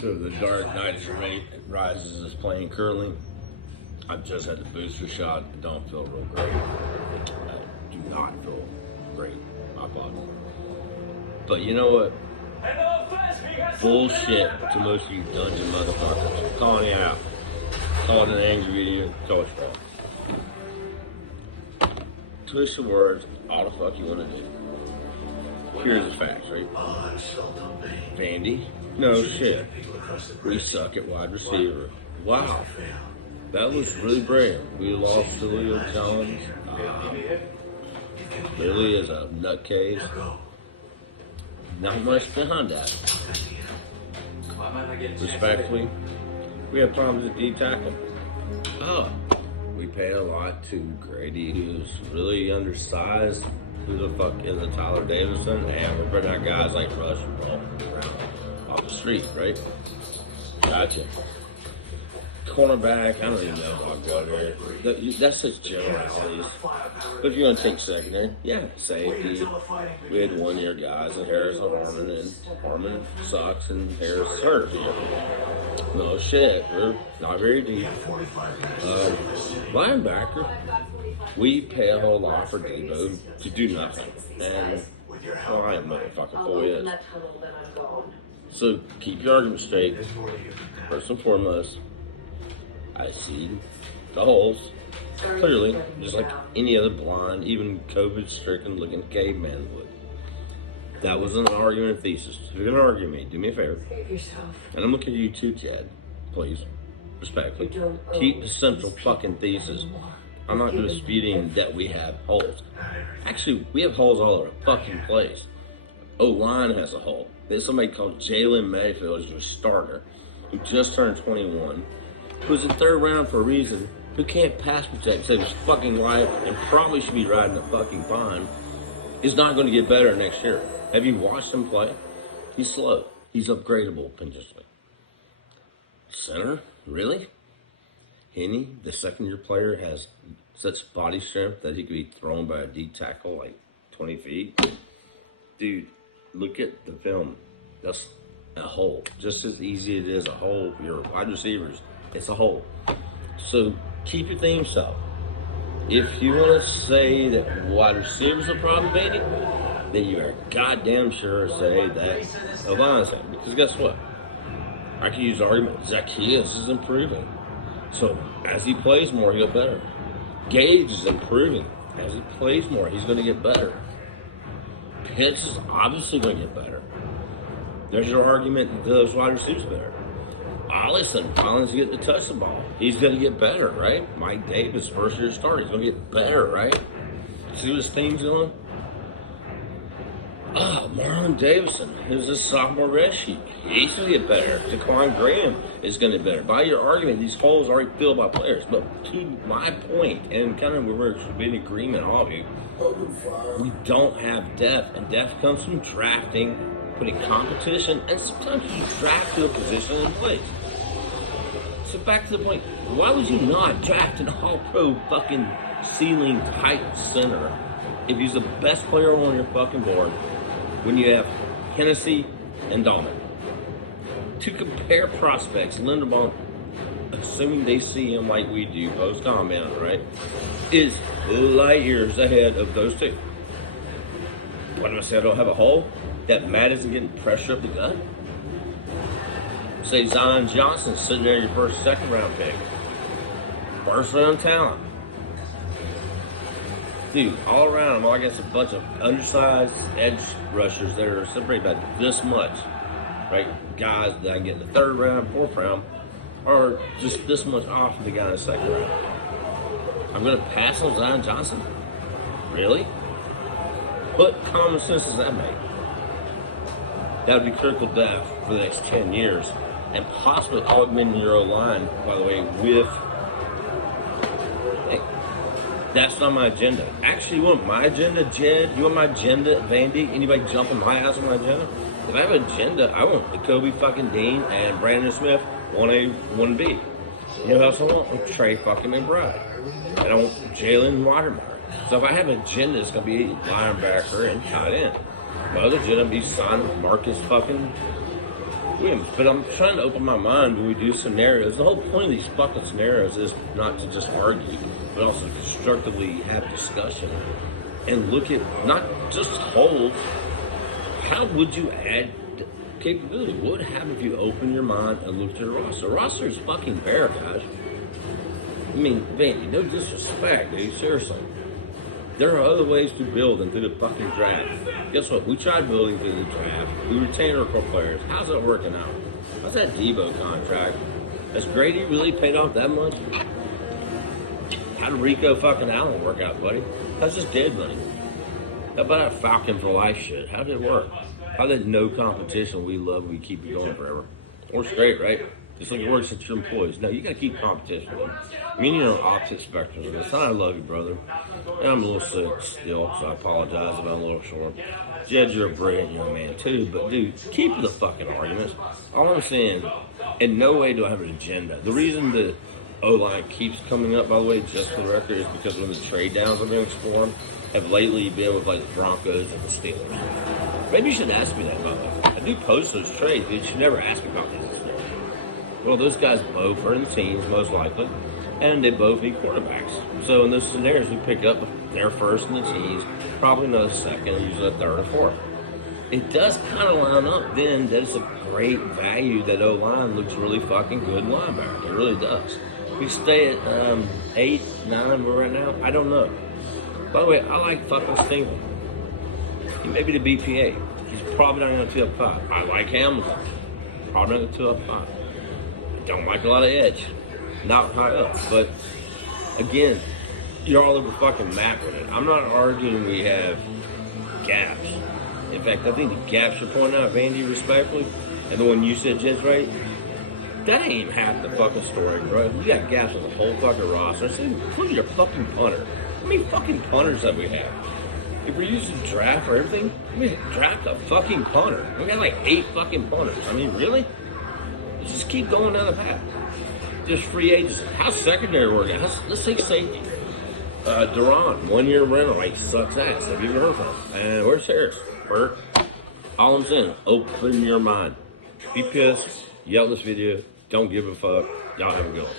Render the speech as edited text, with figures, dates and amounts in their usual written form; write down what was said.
So the Dark Knight Rises is playing currently. I've just had the booster shot. I don't feel real great. I do not feel great. My body. But you know what? Bullshit to most of you dungeon motherfuckers. Calling you out. Calling an angry video. Call it fault. Twist the words. All the fuck you want to do. Here's the facts, right? Vandy? No shit. We suck at wide receiver. Wow. That was really brave. We lost to Leo Jones. Lily is a nutcase. Not much behind that. Respectfully, we have problems at D-tackle. We pay a lot to Grady, who's really undersized. Who the fuck is a Tyler Davison? And we're putting out guys like Rush and Ball off the street, right? Gotcha. Cornerback, I don't even know if I'll go there. That's just generalities. But if you're going to take secondary, yeah, safety. We had 1 year guys in Harris and Harmon, and Harmon sucks, and Harris hurt. No shit, we're not very deep. Linebacker, we pay a whole lot for Debo to do nothing. And I am motherfucking boy is. So keep your argument straight. First and foremost, I see the holes, clearly, just like any other blind, even COVID-stricken looking caveman would. That was an argument thesis. If you're going to argue me, do me a favor. And I'm looking at you too, Jed. Please, respectfully. Keep the central fucking thesis. I'm not disputing that we have holes. Actually, we have holes all over the fucking place. O-line has a hole. There's somebody called Jalen Mayfield as your starter, who just turned 21. Who's in third round for a reason, who can't pass protect, save his fucking life, and probably should be riding a fucking pine, is not going to get better next year. Have you watched him play? He's slow. He's upgradable potentially. Center? Really? Henny, the second-year player, has such body strength that he could be thrown by a D tackle like 20 feet. Dude, look at the film. That's a hole. Just as easy it is a hole for your wide receivers. It's a hole. So keep your theme up. If you want to say that wide receivers are a problem, baby, then you are goddamn sure to say that O-line's it. Because guess what? I can use the argument. Zacchaeus is improving. So as he plays more, he'll get better. Gage is improving. As he plays more, he's going to get better. Pitts is obviously going to get better. There's your argument that those wide receivers are better. Allison finally getting to touch the ball. He's going to get better, right? Mike Davis, first year starter, he's going to get better, right? See what his team's doing? Marlon Davidson, who's a sophomore red sheet. He's going to get better. Jaquan Graham is going to get better. By your argument, these holes are already filled by players. But to my point, and kind of where we're in agreement, all of you, we don't have depth. And depth comes from drafting, putting competition, and sometimes you draft to a position in place. So back to the point, why would you not draft an all-pro fucking ceiling tight center if he's the best player on your fucking board when you have Hennessy and Dahlman? To compare prospects, Linderbaum, assuming they see him like we do post-combine, right, is light years ahead of those two. What do I say? I don't have a hole? That Matt isn't getting pressure up the gut? Say Zion Johnson sitting there your first, second round pick. First round talent. Dude, all around him, I guess a bunch of undersized edge rushers that are separated by this much. Right? Guys that I can get in the third round, fourth round, are just this much off of the guy in the second round. I'm going to pass on Zion Johnson? Really? What common sense does that make? That would be critical depth for the next 10 years. And possibly augmenting your O-line, by the way, with... Hey, that's not my agenda. Actually, you want my agenda, Jed? You want my agenda, Vandy? Anybody jumping my ass on my agenda? If I have an agenda, I want Jacoby fucking Dean and Brandon Smith, 1A, 1B. You know who else I want? Trey fucking McBride. And I want Jalen Watermeyer. So if I have an agenda, it's going to be linebacker and tight end. My other agenda would be sign Marcus fucking But I'm trying to open my mind when we do scenarios. The whole point of these fucking scenarios is not to just argue, but also constructively have discussion and look at not just holes. How would you add capability? What would happen if you open your mind and looked at a roster? The roster is fucking bare, guys. I mean, Vandy, no disrespect, dude. Seriously. There are other ways to build than through the fucking draft. Guess what? We tried building through the draft. We retained our core players. How's that working out? How's that Debo contract? Has Grady really paid off that much? How did Rico fucking Allen work out, buddy? That's just dead money. How about that Falcon for life shit? How did it work? How did no competition we love, we keep it going forever? Works great, right? Just like it works at your employees. No, you gotta keep competition going. Me and you are on opposite spectrums of this. I love you, brother. And I'm a little sick still, so I apologize if I'm a little short. Jed, you're a brilliant young man too, but dude, keep the fucking arguments. All I'm saying, in no way do I have an agenda. The reason the O-line keeps coming up, by the way, just for the record, is because when the trade downs are being explored, have lately been with like the Broncos and the Steelers. Maybe you should ask me that, by the way. I do post those trades, but you should never ask me about these. Well, those guys both are in the teams, most likely, and they both need quarterbacks. So in those scenarios, we pick up their first in the teams, probably another second, usually a third or fourth. It does kind of line up then that it's a great value that O-line looks really fucking good in linebacker. It really does. We stay at 8, 9 right now. I don't know. By the way, I like fucking Stingley. He may be the BPA. He's probably not going to 2 up 5. I like Hamilton. Probably not going to 2 up 5. Don't like a lot of edge. Not high up. But, again, you're all over the fucking map with it. I'm not arguing we have gaps. In fact, I think the gaps you're pointing out, Vandy, respectfully, and the one you said, Jed's right, that ain't half the fucking story, bro. We got gaps on the whole fucking roster. Including your fucking punter. How many fucking punters have we had? If we're using draft for everything, we draft a fucking punter. We got like 8 fucking punters. I mean, really? Just keep going down the path. Just free agents. How's secondary working? Let's take safety. Duran, 1 year rental, like sucks ass. Have you ever heard from him? And where's Harris? Bert? All I'm saying, open your mind. Be pissed. Yell this video. Don't give a fuck. Y'all have a good one.